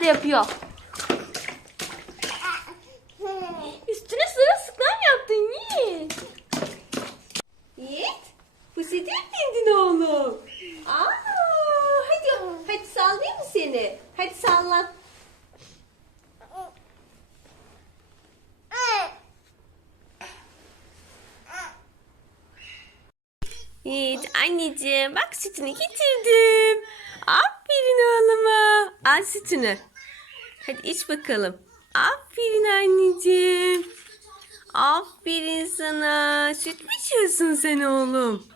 de yapıyor. Üstüne sırılsıklam yaptın Yiğit. Yiğit. Puseti bindin oğlum. Aa, hadi, hadi sallayayım mı seni? Hadi sallan. Yiğit anneciğim bak sütünü getirdim. Aferin oğluma. Al sütünü. Hadi iç bakalım. Aferin anneciğim. Aferin sana. Süt mü içiyorsun sen oğlum?